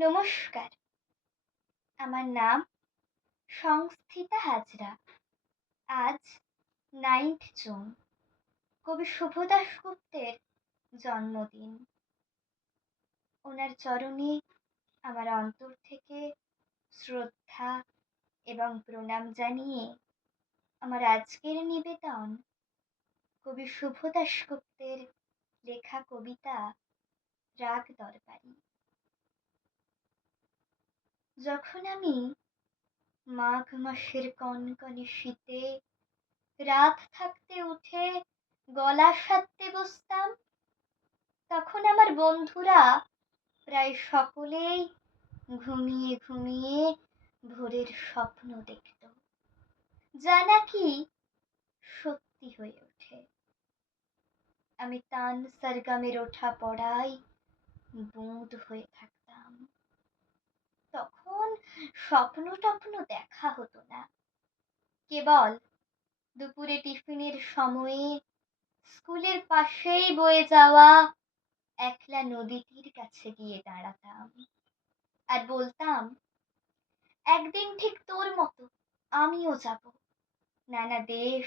নমস্কার, আমার নাম সংস্থিতা হাজরা। আজ 9th জুন, কবি শুভ দাশগুপ্তের জন্মদিন। ওনার চরণে আমার অন্তর থেকে শ্রদ্ধা এবং প্রণাম জানিয়ে আমার আজকের নিবেদন কবি শুভ দাশগুপ্তের লেখা কবিতা রাগ দরবারি। যখন আমি মাঘ মাসের কনকনে শীতে রাত থাকতে উঠে গলা সাধতে বসতাম, তখন আমার বন্ধুরা প্রায় সকলেই ঘুমিয়ে ঘুমিয়ে ভোরের স্বপ্ন দেখত, যা নাকি সত্যি হয়ে ওঠে। আমি তান সরগমের ওঠা পড়ায় বুঁদ হয়ে থাকতাম। তখন স্বপ্ন টপ্ন দেখা হতো না, কেবল দুপুরে টিফিনের সময়ে স্কুলের পাশেই বয়ে যাওয়া একলা নদীটির কাছে গিয়ে দাঁড়াতাম আর বলতাম, একদিন ঠিক তোর মতো আমিও যাব, নানা দেশ,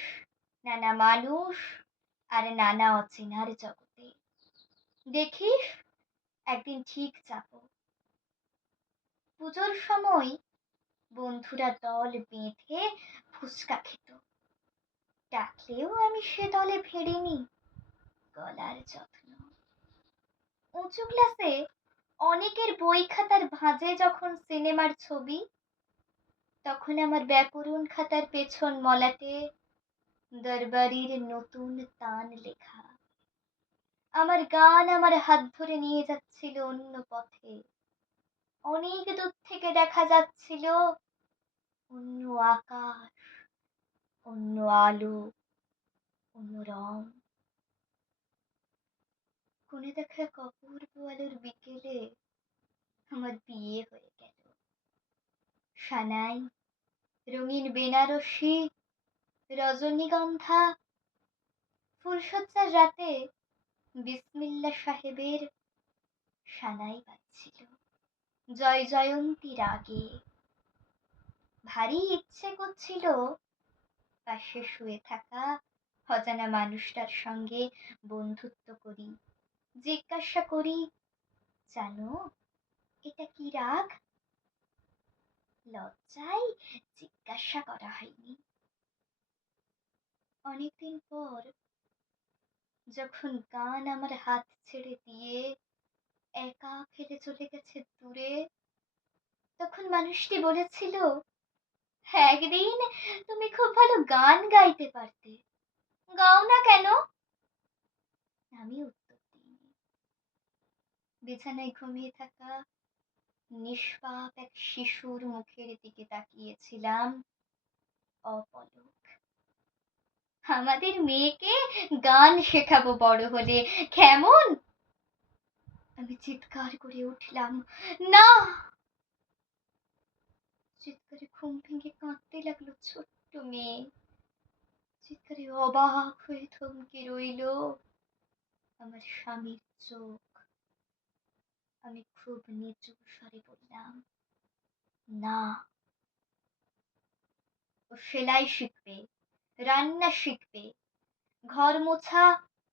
নানা মানুষ আর নানা অচেনার জগতে। দেখিস, একদিন ঠিক যাব। পুজোর সময় বন্ধুরা দল বেঁধে ফুচকা খেত, ডাকলেও আমি সে দলে ভিড়িনি। গলার যত্ন। উঁচু ক্লাসে অনেকের বই খাতার ভাঁজে যখন সিনেমার ছবি, তখন আমার ব্যাকরণ খাতার পেছন মলাটে দরবারির নতুন তান লেখা। আমার গান আমার হাত ধরে নিয়ে যাচ্ছিল অন্য পথে। অনেক দূর থেকে দেখা যাচ্ছিল অন্য আকাশ, অন্য আলো, অন্য রং। কোণে দেখা এক অপূর্ব আলোর বিকেলে আমার বিয়ে হয়ে গেল। সানাই, রঙিন বেনারসি, রজনীগন্ধা, ফুলশয্যার রাতে বিসমিল্লা সাহেবের সানাই বাজছিল জয় জয়ন্তী রাগে। ভারী ইচ্ছে করছিল পাশে শুয়ে থাকা অজানা মানুষটার সঙ্গে বন্ধুত্ব করি, জিজ্ঞাসা করি, জানো এটা কি রাগ? লজ্জায় জিজ্ঞাসা করা হয়নি। অনেকদিন পর যখন গান আমার হাত ছেড়ে দিয়ে একা ফেলে চলে গেছে দূরে, তখন মানুষটি বলেছিল, একদিন তুমি খুব ভালো গান গাইতে পারতে, গাও না কেন? আমি উত্তর দিইনি। বিছানায় ঘুমিয়ে থাকা নিষ্পাপ এক শিশুর মুখের দিকে তাকিয়েছিলাম অপলক। আমাদের মেয়েকে গান শেখাবো বড় হলে, কেমন? আমি চিৎকার করে উঠলাম, না! চিৎকারে ঘুম ভেঙে কাঁদতে লাগলো ছোট্ট মেয়ে। চিৎকারে অবাক হয়ে থমকে রইল আমার স্বামীর চোখ। আমি খুব নিচু স্বরে বললাম, না, ও সেলাই শিখবে, রান্না শিখবে, ঘর মোছা,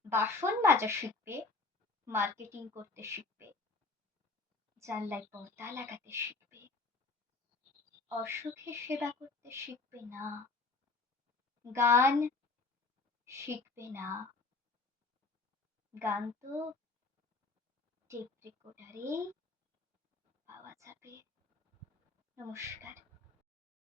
বাসন মাজা শিখবে, মার্কেটিং করতে শিখবে, জানলায় পর্দা লাগাতে শিখবে, অসুখে সেবা করতে শিখবে না, গান শিখবে না। গান তো টেপ রেকর্ডারেই পাওয়া যাবে। নমস্কার।